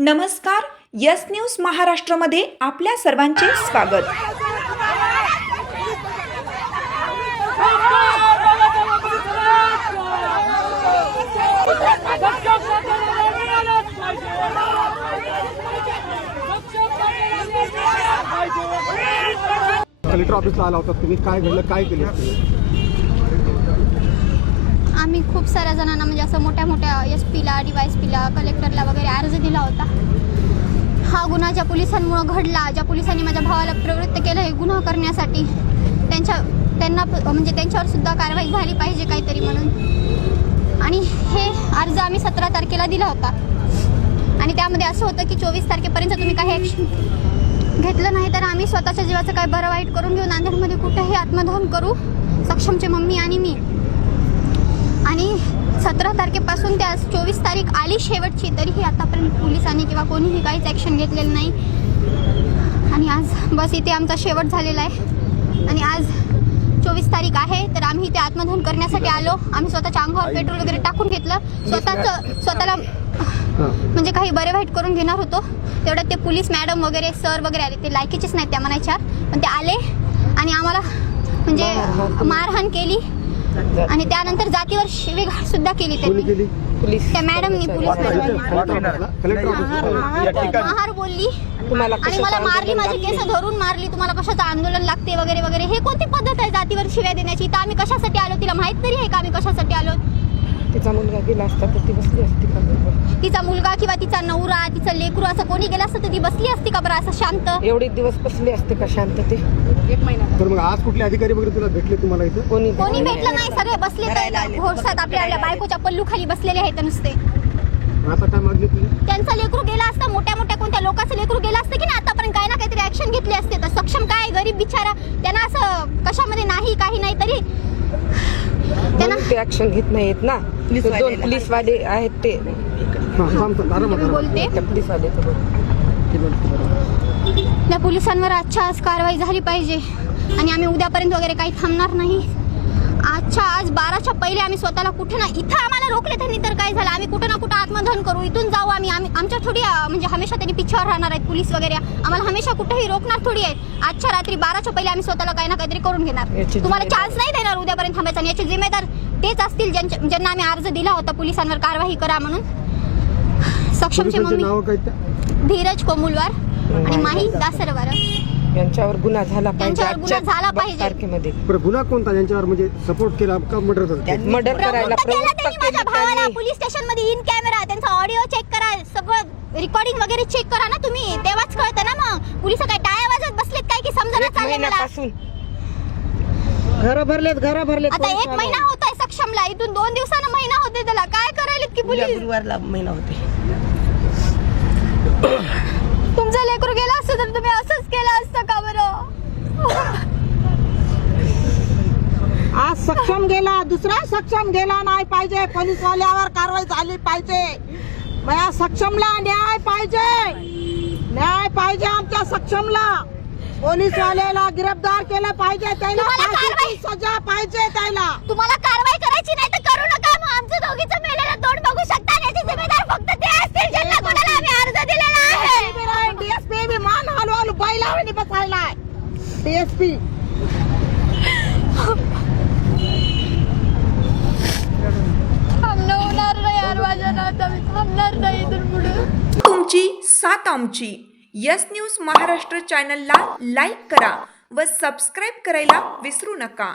नमस्कार, yes news महाराष्ट्रामध्ये आपल्या सर्वांचे स्वागत। कलेक्टर ऑफिसला आला होता तुम्ही, काय घडलं, काय केलं? आम्ही खूप साऱ्या जणांना म्हणजे असं मोठ्या मोठ्या SP-ला, DYSP-ला, कलेक्टरला वगैरे अर्ज दिला होता। हा गुन्हा ज्या पोलिसांमुळे घडला, ज्या पोलिसांनी माझ्या भावाला प्रवृत्त केलं हे गुन्हा करण्यासाठी, त्यांना म्हणजे त्यांच्यावर सुद्धा कारवाई झाली पाहिजे काहीतरी म्हणून। आणि हे अर्ज आम्ही 17 तारखेला दिला होता आणि त्यामध्ये असं होतं की 24 तारखेपर्यंत तुम्ही काही ॲक्शन घेतलं नाही तर आम्ही स्वतःच्या जीवाचं काय बरं वाईट करून घेऊ, नांदेडमध्ये कुठेही आत्मदहन करू, सक्षमचे मम्मी आणि मी। आणि 17 तारखेपासून त्या 24 तारीख आली शेवटची, तरीही आतापर्यंत पोलिसांनी किंवा कोणीही काहीच ॲक्शन घेतलेलं नाही। आणि आज बस इथे आमचा शेवट झालेला आहे आणि आज 24 तारीख आहे तर आम्ही इथे आत्मदहन करण्यासाठी आलो। आम्ही स्वतःच्या अंगावर पेट्रोल वगैरे टाकून घेतलं, स्वतःला म्हणजे काही बरे वाईट करून घेणार होतो। तेवढ्यात ते पोलीस मॅडम वगैरे सर वगैरे आले, ते लायकीचेच नाहीत त्या म्हणायच्या, पण ते आले आणि आम्हाला म्हणजे मारहाण केली आणि त्यानंतर जातीवर शिवीगाळ सुद्धा केली त्यांनी, त्या मॅडमनी, पोलीस महार बोलली आणि मला मारली, माझे केस धरून मारली, तुम्हाला कशाचं आंदोलन लागते वगैरे वगैरे। हे कोणती पद्धत आहे जातीवर शिव्या देण्याची? तर आम्ही कशासाठी आलो, तिला माहित तरी आहे का आम्ही कशासाठी आलो? तिचा मुलगा गेला असता तर ती बसली असती का? तिचा मुलगा किंवा तिचा नवरा, तिचं लेकरू असं कोणी गेलं असतं तर ती बसली असती का बरं असं शांत? एवढे दिवस बसली असते का शांत? ते 1 महिना तर मग आज कुठले अधिकारी वगैरे तुला भेटले तुम्हाला इथं? कोणी भेटलं नाही, सगळे बसले घोडसात आपल्या बायकोच्या पल्लू खाली बसलेले आहेत नुसते। आता काय मागणी तुझी? त्यांचा लेकरू गेला असता, मोठ्या मोठ्या कोणत्या लोकांचं लेकरू गेला असतं की नाही आतापर्यंत काही ना काहीतरी ऍक्शन घेतली असते। तर सक्षम काय गरीब बिचारा, त्यांना असं कशामध्ये नाही काही नाही तरी त्यांना ते ऍक्शन घेत नाहीत ना। 2 पोलीसवाले आहेत ते बोलते, पोलीसवाले त्या पोलिसांवर आजच्या आज कारवाई झाली पाहिजे आणि आम्ही उद्यापर्यंत वगैरे काही थांबणार नाही। आज 12च्या पहिले आम्ही स्वतःला कुठे ना इथं आम्हाला रोखले त्यांनी तर काय झालं, आम्ही कुठं ना कुठं आत्मदहन करू, इथून जाऊ आम्ही आमच्या थोडी म्हणजे हमेशा त्यांनी पिछावर राहणार आहेत पोलीस वगैरे, आम्हाला हमेशा कुठेही रोखणार थोडी आहेत। आजच्या रात्री 12च्या पहिले आम्ही स्वतःला काही ना काहीतरी करून घेणार, तुम्हाला चान्स नाही देणार उद्यापर्यंत थांबायचा। आणि याचे जिम्मेदार तेच असतील ज्यांना आम्ही अर्ज दिला होता पोलिसांवर कारवाई करा म्हणून। सक्षमचे मम्मी धीरज कोमुलवार आणि माही दासरवार यांच्यावर गुन्हा झाला पाहिजे तारखेमध्ये। गुन्हा कोणता यांच्यावर, म्हणजे सपोर्ट केला का मर्डर झालं? मर्डर करायला माझ्या भावाला पोलीस स्टेशन मध्ये इन कॅमेरा त्यांचा ऑडिओ चेक करा, सगळं रेकॉर्डिंग वगैरे चेक करा ना तुम्ही, तेव्हाच कळतं ना। मग पोलिस काय टाळ्या वाजत बसलेत काय की समजणं चाललंय मला। घर भरलेत आता 1 महिना होतोय सक्षमला, इथून 2 दिवसांना महिना होते त्याला, काय करायलेत की पोलीस? गुरुवारला महिना होते। तुमचं लेकरू गेला असतं तर तुम्ही असंच केलं असतं का बरं? आज सक्षम गेला, दुसरा सक्षम गेला नाही पाहिजे, पोलीसवाल्यावर कारवाई झाली पाहिजे। माझ्या सक्षमला न्याय पाहिजे, न्याय पाहिजे आमच्या सक्षमला। पोलीसवाल्याला गिरफ्तार केलं पाहिजे, त्याला फाशीची सजा पाहिजे त्याला। तुम्हाला कारवाई करायची नाही तर करू नका, मग आमचं दोघीचं मेलेलं तोंड बघू शकता। याची जिम्मेदार फक्त ते असतील ज्यांना कोणाला आम्ही अर्ज दिलेला आहे। DSP बी मान हलवून बैलावणी बसायलाय DSP। थांबणार नाही यार, माझ्या नाता मी थांबणार नाही इथून पुढे। तुमची साथ आमची। यस न्यूज महाराष्ट्र चॅनलला लाईक करा व सबस्क्राईब करायला विसरू नका।